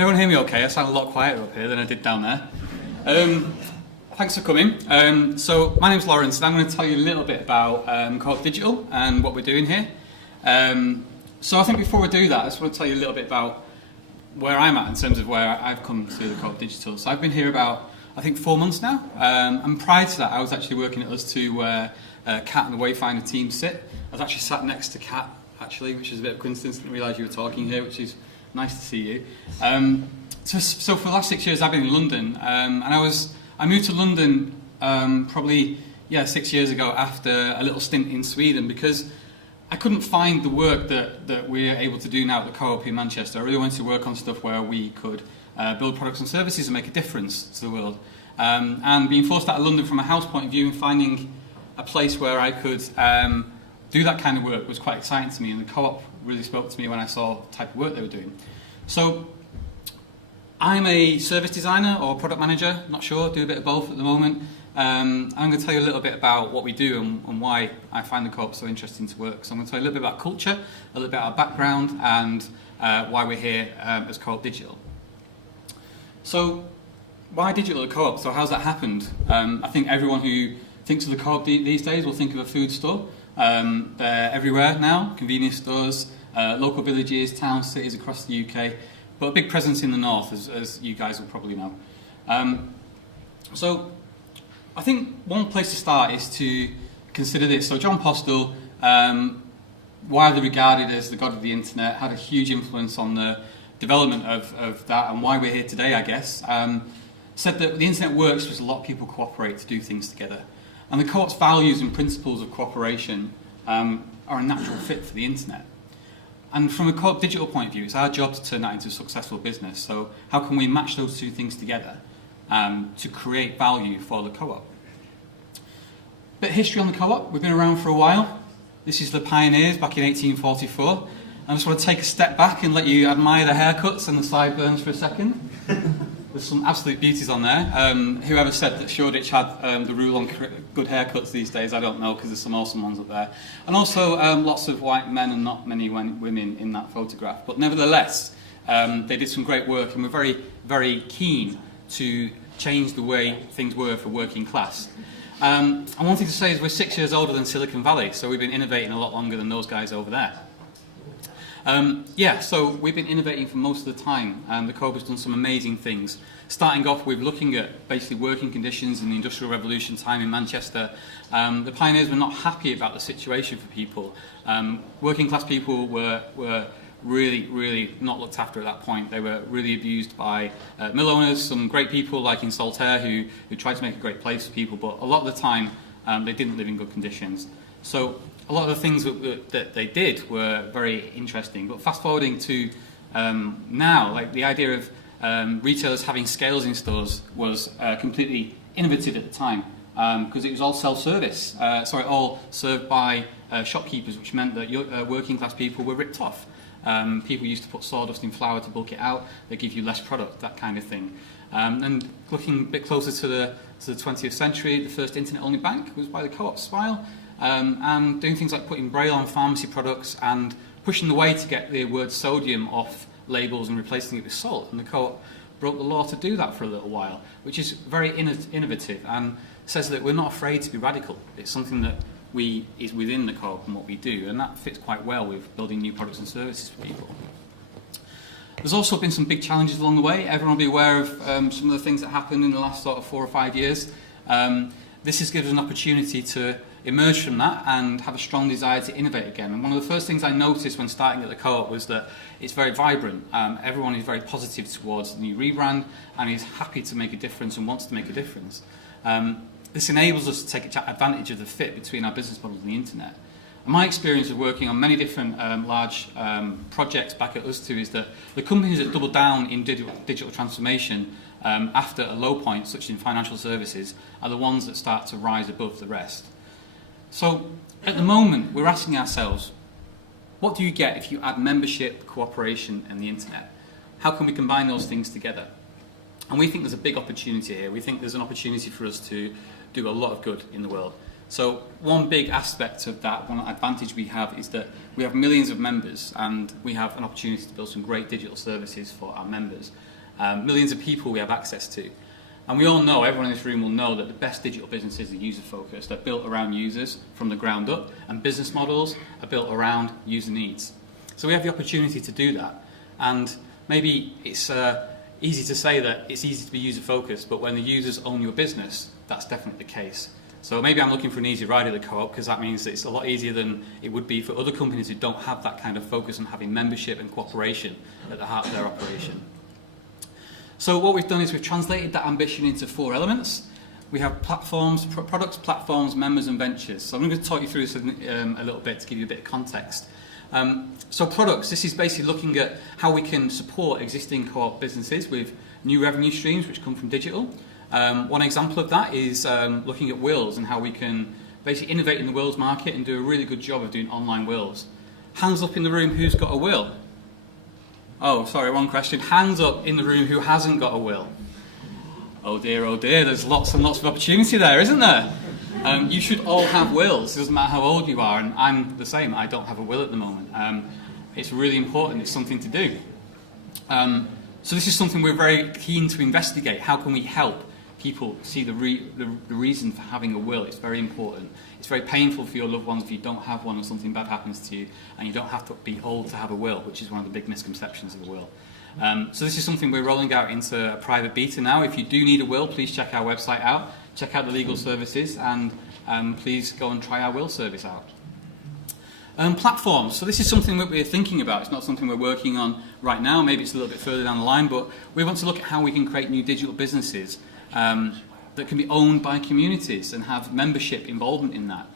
everyone hear me okay? I sound a lot quieter up here than I did down there. Thanks for coming. So my name's Lawrence, and I'm going to tell you a little bit about Co-op Digital and what we're doing here. So I think before we do that, I just want to tell you a little bit about where I'm at in terms of where I've come to the Co-op Digital. So I've been here about, I think, 4 months now. And prior to that, I was actually working at us2, where Kat and the Wayfinder team sit. I was actually sat next to Kat, actually, which is a bit of a coincidence. I didn't realise you were talking here, which is nice to see you. So for the last 6 years, I've been in London, and I moved to London probably 6 years ago after a little stint in Sweden, because I couldn't find the work that we're able to do now at the Co-op in Manchester. I really wanted to work on stuff where we could build products and services and make a difference to the world. And being forced out of London from a house point of view and finding a place where I could do that kind of work was quite exciting to me, and the Co-op really spoke to me when I saw the type of work they were doing. So I'm a service designer or product manager, not sure, do a bit of both at the moment. I'm going to tell you a little bit about what we do and why I find the Co-op so interesting to work. So I'm going to tell you a little bit about culture, a little bit about our background, and why we're here as Co-op Digital. So why digital at Co-op? So how's that happened? I think everyone who thinks of the Co-op these days will think of a food store. They're everywhere now, convenience stores, local villages, towns, cities across the UK, but a big presence in the north, as you guys will probably know. So I think one place to start is to consider this. So John Postel, widely regarded as the god of the internet, had a huge influence on the development of that and why we're here today, I guess. Said that the internet works because a lot of people cooperate to do things together. And the Co-op's values and principles of cooperation are a natural fit for the internet. And from a Co-op Digital point of view, it's our job to turn that into a successful business. So how can we match those two things together to create value for the Co-op? Bit of history on the Co-op. We've been around for a while. This is the pioneers back in 1844. I just want to take a step back and let you admire the haircuts and the sideburns for a second. There's some absolute beauties on there. Whoever said that Shoreditch had the rule on good haircuts these days, I don't know, because there's some awesome ones up there. And also lots of white men and not many women in that photograph. But nevertheless, they did some great work, and we're very, very keen to change the way things were for working class. And one thing to say is we're 6 years older than Silicon Valley, so we've been innovating a lot longer than those guys over there. So we've been innovating for most of the time. The Co-op has done some amazing things. Starting off with looking at basically working conditions in the Industrial Revolution time in Manchester. The pioneers were not happy about the situation for people. Working class people were really, really not looked after at that point. They were really abused by mill owners, some great people like in Saltaire who tried to make a great place for people, but a lot of the time they didn't live in good conditions. So a lot of the things that they did were very interesting. But fast forwarding to now, like the idea of retailers having scales in stores was completely innovative at the time, because it was all self-service. All served by shopkeepers, which meant that working class people were ripped off. People used to put sawdust in flour to bulk it out. They give you less product, that kind of thing. And looking a bit closer to the 20th century, the first internet-only bank was by the Co-op Smile. And doing things like putting braille on pharmacy products and pushing the way to get the word sodium off labels and replacing it with salt. And the Co-op broke the law to do that for a little while, which is very innovative and says that we're not afraid to be radical. It's something that is within the Co-op and what we do, and that fits quite well with building new products and services for people. There's also been some big challenges along the way. Everyone will be aware of some of the things that happened in the last sort of 4 or 5 years. This has given us an opportunity to emerge from that and have a strong desire to innovate again. And one of the first things I noticed when starting at the Co-op was that it's very vibrant. Everyone is very positive towards the new rebrand and is happy to make a difference and wants to make a difference. This enables us to take advantage of the fit between our business models and the internet. And my experience of working on many different large projects back at us2 is that the companies that double down in digital transformation after a low point, such as in financial services, are the ones that start to rise above the rest. So at the moment, we're asking ourselves, what do you get if you add membership, cooperation, and the internet? How can we combine those things together? And we think there's a big opportunity here. We think there's an opportunity for us to do a lot of good in the world. So one big aspect of that, one advantage we have, is that we have millions of members, and we have an opportunity to build some great digital services for our members. Millions of people we have access to. And we all know, everyone in this room will know, that the best digital businesses are user-focused. They're built around users from the ground up, and business models are built around user needs. So we have the opportunity to do that. And maybe it's easy to say that it's easy to be user-focused, but when the users own your business, that's definitely the case. So maybe I'm looking for an easy ride at the Co-op, because that means that it's a lot easier than it would be for other companies who don't have that kind of focus on having membership and cooperation at the heart of their operation. So what we've done is we've translated that ambition into 4 elements. We have platforms, products, platforms, members and ventures. So I'm going to talk you through this a little bit to give you a bit of context. So products, this is basically looking at how we can support existing Co-op businesses with new revenue streams which come from digital. One example of that is looking at wills and how we can basically innovate in the wills market and do a really good job of doing online wills. Hands up in the room, who's got a will? Oh, sorry, one question. Hands up in the room who hasn't got a will. Oh dear, there's lots and lots of opportunity there, isn't there? You should all have wills. It doesn't matter how old you are, and I'm the same. I don't have a will at the moment. It's really important. It's something to do. So this is something we're very keen to investigate. How can we help people see the reason for having a will? It's very important. It's very painful for your loved ones if you don't have one and something bad happens to you, and you don't have to be old to have a will, which is one of the big misconceptions of a will. So this is something we're rolling out into a private beta now. If you do need a will, please check our website out, check out the legal services, and please go and try our will service out. Platforms. So this is something that we're thinking about. It's not something we're working on right now. Maybe it's a little bit further down the line, but we want to look at how we can create new digital businesses that can be owned by communities and have membership involvement in that,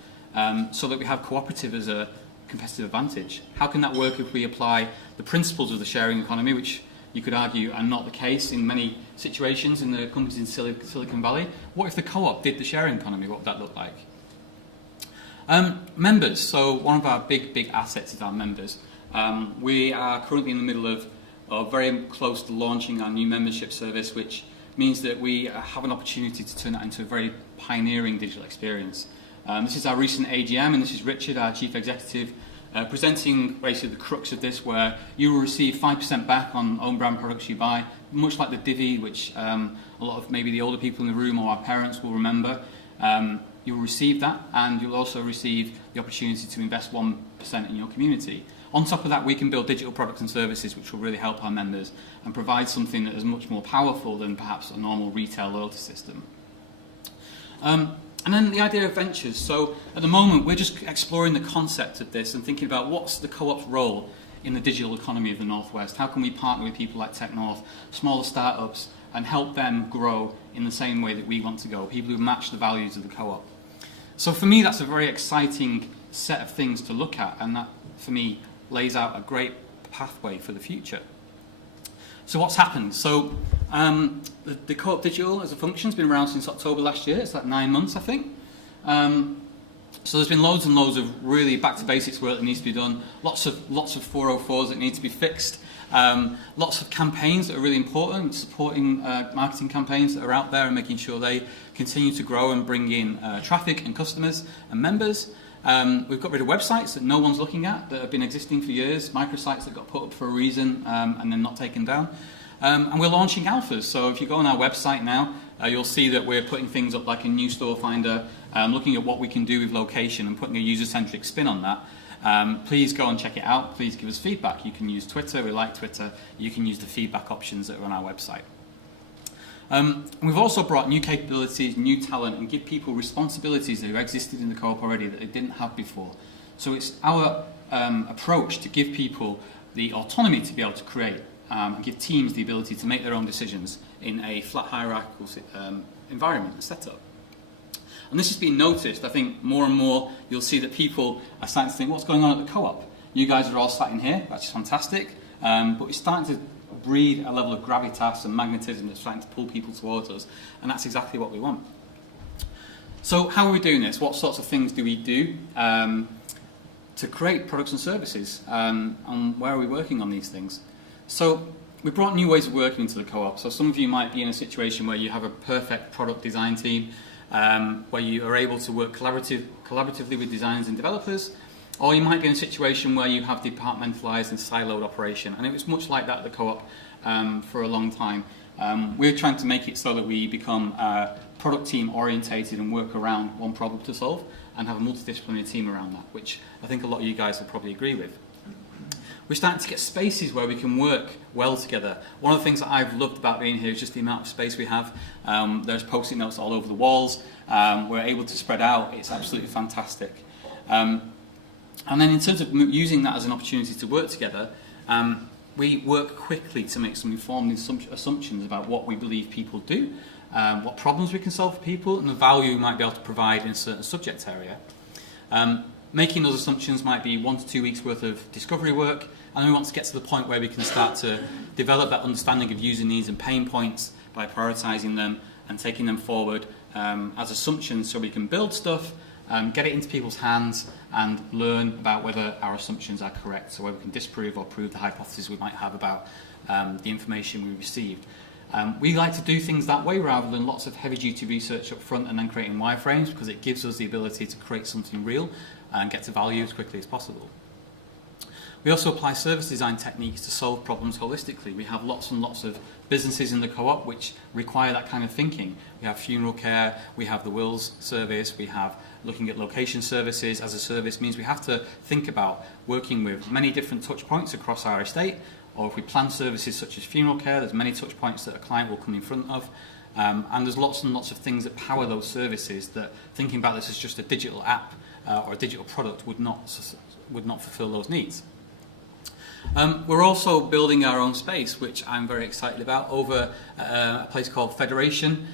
so that we have cooperative as a competitive advantage. How can that work if we apply the principles of the sharing economy, which you could argue are not the case in many situations in the companies in Silicon Valley? What if the Co-op did the sharing economy? What would that look like? Members. So one of our big assets is our members. We are currently in the middle of, or very close to launching our new membership service, which means that we have an opportunity to turn that into a very pioneering digital experience. This is our recent AGM, and this is Richard, our Chief Executive, presenting basically the crux of this, where you will receive 5% back on own brand products you buy, much like the divvy, which a lot of maybe the older people in the room or our parents will remember. You will receive that, and you'll also receive the opportunity to invest 1% in your community. On top of that, we can build digital products and services which will really help our members and provide something that is much more powerful than perhaps a normal retail loyalty system. And then the idea of ventures. So at the moment, we're just exploring the concept of this and thinking about what's the Co-op's role in the digital economy of the Northwest. How can we partner with people like TechNorth, smaller startups, and help them grow in the same way that we want to go, people who match the values of the Co-op. So for me, that's a very exciting set of things to look at, and that, for me, lays out a great pathway for the future. So what's happened? So the Co-op Digital as a function has been around since October last year. It's like 9 months, I think. So there's been loads and loads of really back to basics work that needs to be done. Lots of 404s that need to be fixed. Lots of campaigns that are really important, supporting marketing campaigns that are out there and making sure they continue to grow and bring in traffic and customers and members. We've got rid of websites that no one's looking at, that have been existing for years, microsites that got put up for a reason and then not taken down. And we're launching alphas, so if you go on our website now, you'll see that we're putting things up like a new store finder, looking at what we can do with location and putting a user-centric spin on that. Please go and check it out. Please give us feedback. You can use Twitter. We like Twitter. You can use the feedback options that are on our website. We've also brought new capabilities, new talent, and give people responsibilities that have existed in the Co-op already that they didn't have before. So it's our approach to give people the autonomy to be able to create and give teams the ability to make their own decisions in a flat hierarchical environment and setup. And this has been noticed. I think more and more you'll see that people are starting to think, what's going on at the Co-op? You guys are all sat in here, that's fantastic, but we're starting to breed a level of gravitas and magnetism that's starting to pull people towards us, and that's exactly what we want. So how are we doing this? What sorts of things do we do to create products and services, and where are we working on these things? So we brought new ways of working into the Co-op. So some of you might be in a situation where you have a perfect product design team, where you are able to work collaboratively with designers and developers, or you might be in a situation where you have departmentalized and siloed operation. And it was much like that at the Co-op for a long time. We're trying to make it so that we become product team orientated and work around one problem to solve and have a multidisciplinary team around that, which I think a lot of you guys will probably agree with. We're starting to get spaces where we can work well together. One of the things that I've loved about being here is just the amount of space we have. There's post-it notes all over the walls. We're able to spread out. It's absolutely fantastic. And then in terms of using that as an opportunity to work together, we work quickly to make some informed assumptions about what we believe people do, what problems we can solve for people, and the value we might be able to provide in a certain subject area. Making those assumptions might be 1 to 2 weeks worth of discovery work, and we want to get to the point where we can start to develop that understanding of user needs and pain points by prioritising them and taking them forward as assumptions so we can build stuff, get it into people's hands and learn about whether our assumptions are correct, so whether we can disprove or prove the hypothesis we might have about the information we received. We like to do things that way rather than lots of heavy-duty research up front and then creating wireframes, because it gives us the ability to create something real and get to value as quickly as possible. We also apply service design techniques to solve problems holistically. We have lots and lots of businesses in the Co-op which require that kind of thinking. We have funeral care, we have the wills service, we have looking at location services as a service. Means we have to think about working with many different touch points across our estate, or if we plan services such as funeral care, there's many touch points that a client will come in front of. And there's lots and lots of things that power those services that thinking about this as just a digital app or a digital product would not fulfill those needs. We're also building our own space, which I'm very excited about, over a place called Federation.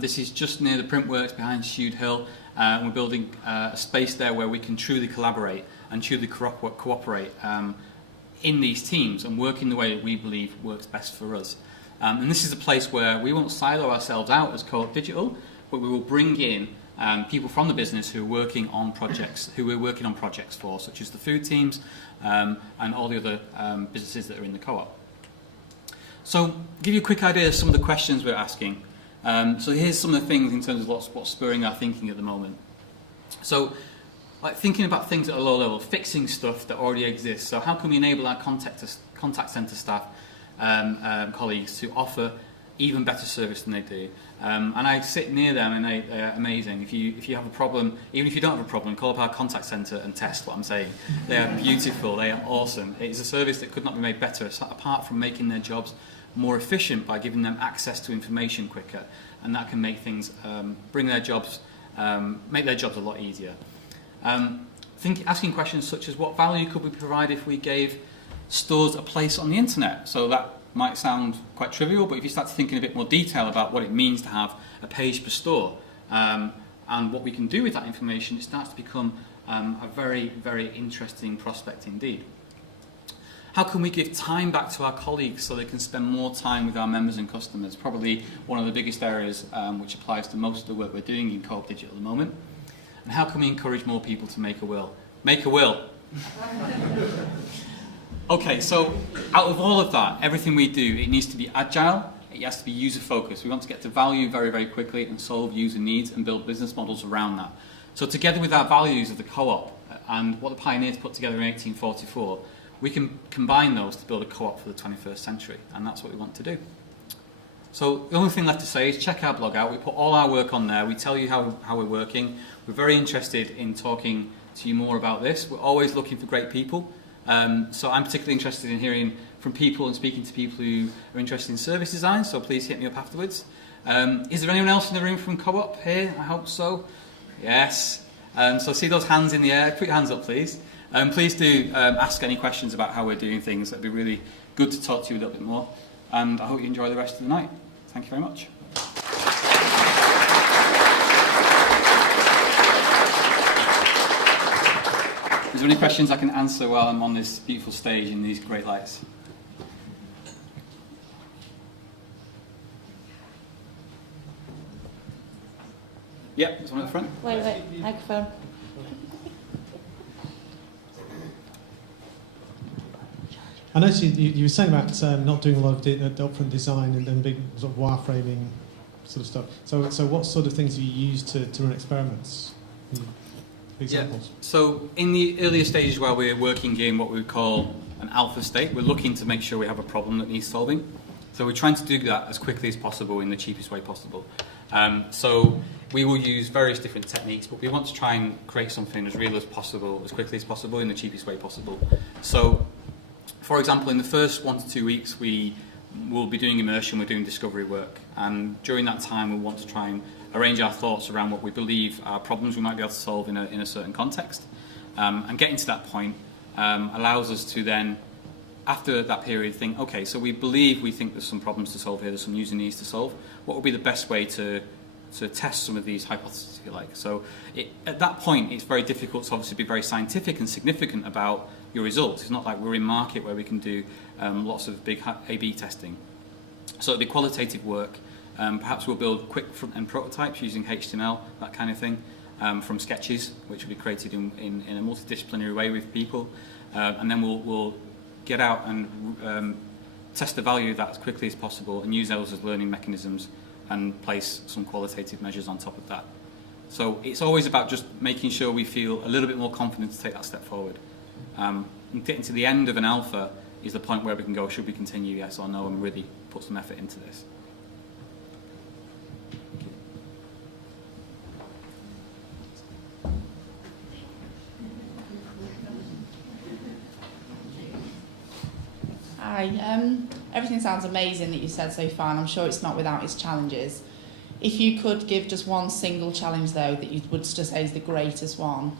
This is just near the Printworks behind Shude Hill. We're building a space there where we can truly collaborate and truly cooperate in these teams and work in the way that we believe works best for us. And this is a place where we won't silo ourselves out as Co-op Digital, but we will bring in people from the business who are working on projects, who we're working on projects for, such as the food teams and all the other businesses that are in the Co-op. So, give you a quick idea of some of the questions we're asking. So here's some of the things in terms of what's spurring our thinking at the moment. So, like thinking about things at a low level, fixing stuff that already exists. So how can we enable our contact centre staff, colleagues, to offer even better service than they do? And I sit near them, and they're amazing. If you have a problem, even if you don't have a problem, call up our contact centre and test what I'm saying. They are beautiful. They are awesome. It's a service that could not be made better, apart from making their jobs more efficient by giving them access to information quicker, and that can make things make their jobs a lot easier. Asking questions such as what value could we provide if we gave stores a place on the internet? So that might sound quite trivial, but if you start to think in a bit more detail about what it means to have a page per store and what we can do with that information, it starts to become a very, very interesting prospect indeed. How can we give time back to our colleagues so they can spend more time with our members and customers? Probably one of the biggest areas which applies to most of the work we're doing in Co-op Digital at the moment. And how can we encourage more people to make a will? Make a will! Okay, so out of all of that, everything we do, it needs to be agile, it has to be user-focused. We want to get to value very, very quickly and solve user needs and build business models around that. So together with our values of the Co-op and what the pioneers put together in 1844, we can combine those to build a Co-op for the 21st century, and that's what we want to do. So the only thing left to say is check our blog out. We put all our work on there. We tell you how we're working. We're very interested in talking to you more about this. We're always looking for great people. So I'm particularly interested in hearing from people and speaking to people who are interested in service design, so please hit me up afterwards. Is there anyone else in the room from Co-op here? I hope so. Yes. So see those hands in the air. Put your hands up, please. Please do ask any questions about how we're doing things. It'd be really good to talk to you a little bit more. And I hope you enjoy the rest of the night. Thank you very much. Is there any questions I can answer while I'm on this beautiful stage in these great lights? Yep, there's one at the front. Wait, microphone. I noticed you were saying about not doing a lot of the upfront design and big sort of wireframing sort of stuff. So what sort of things do you use to run experiments? Examples? Yeah. So in the earlier stages where we're working in what we would call an alpha state, we're looking to make sure we have a problem that needs solving. So we're trying to do that as quickly as possible in the cheapest way possible. So we will use various different techniques, but we want to try and create something as real as possible, as quickly as possible, in the cheapest way possible. So, for example, in the first 1 to 2 weeks, we will be doing immersion, we're doing discovery work. And during that time, we want to try and arrange our thoughts around what we believe are problems we might be able to solve in a certain context. And getting to that point allows us to then, after that period, think, okay, so we think there's some problems to solve here, there's some user needs to solve. What would be the best way to test some of these hypotheses, if you like? So at that point, it's very difficult to obviously be very scientific and significant about your results. It's not like we're in market where we can do lots of big A/B testing. So it'll be qualitative work. Perhaps we'll build quick front-end prototypes using HTML, that kind of thing, from sketches, which will be created in a multidisciplinary way with people. And then we'll get out and test the value of that as quickly as possible and use those as learning mechanisms and place some qualitative measures on top of that. So it's always about just making sure we feel a little bit more confident to take that step forward. And getting to the end of an alpha is the point where we can go, should we continue, yes or no, and really put some effort into this. Hi, everything sounds amazing that you said so far, and I'm sure it's not without its challenges. If you could give just one single challenge, though, that you would just say is the greatest one,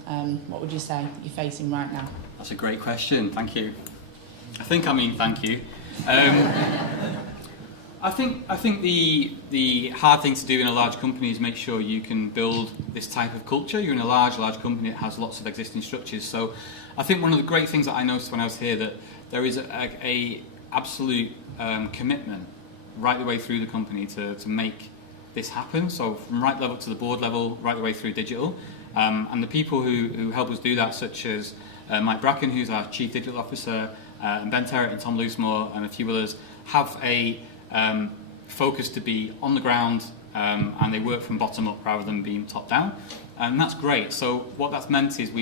what would you say that you're facing right now? That's a great question, thank you. Thank you. I think the hard thing to do in a large company is make sure you can build this type of culture. You're in a large company that has lots of existing structures. So I think one of the great things that I noticed when I was here, that there is a absolute commitment right the way through the company to make this happen. So from right level to the board level, right the way through digital. And the people who help us do that, such as Mike Bracken, who's our Chief Digital Officer, and Ben Terrett and Tom Loosemore and a few others, have a focus to be on the ground, and they work from bottom up rather than being top down. And that's great. So what that's meant is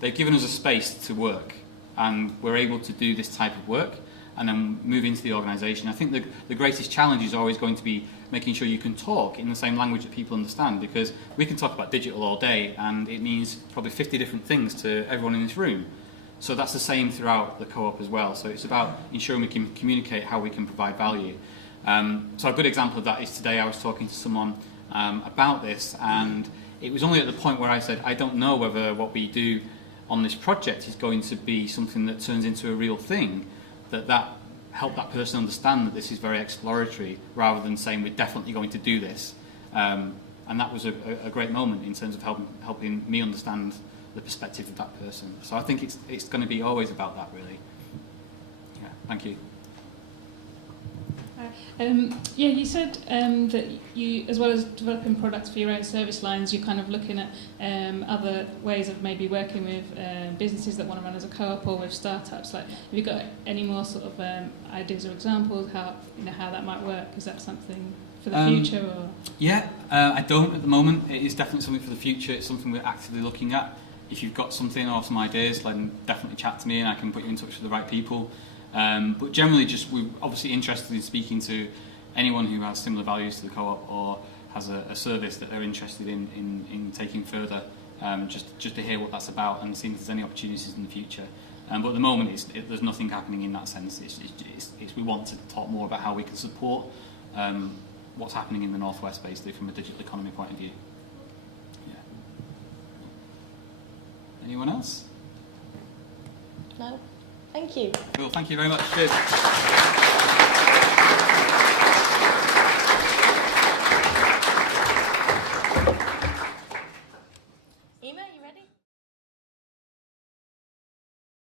they've given us a space to work, and we're able to do this type of work and then move into the organisation. I think the greatest challenge is always going to be making sure you can talk in the same language that people understand, because we can talk about digital all day and it means probably 50 different things to everyone in this room. So that's the same throughout the co-op as well. So it's about ensuring we can communicate how we can provide value. So a good example of that is today I was talking to someone about this, and it was only at the point where I said, I don't know whether what we do on this project is going to be something that turns into a real thing, that helped that person understand that this is very exploratory, rather than saying we're definitely going to do this. And that was a great moment in terms of helping me understand the perspective of that person. So I think it's going to be always about that, really. Yeah, thank you. Yeah, you said that you, as well as developing products for your own service lines, you're kind of looking at other ways of maybe working with businesses that want to run as a co-op or with startups. Like, have you got any more sort of ideas or examples how that might work? Is that something for the future? Or? Yeah, I don't at the moment. It is definitely something for the future. It's something we're actively looking at. If you've got something or some ideas, then definitely chat to me and I can put you in touch with the right people. But generally, we're obviously interested in speaking to anyone who has similar values to the co-op or has a service that they're interested in taking further, just to hear what that's about and see if there's any opportunities in the future. But at the moment, there's nothing happening in that sense. We want to talk more about how we can support what's happening in the Northwest, basically, from a digital economy point of view. Yeah. Anyone else? No. Thank you. Cool, thank you very much. Cheers.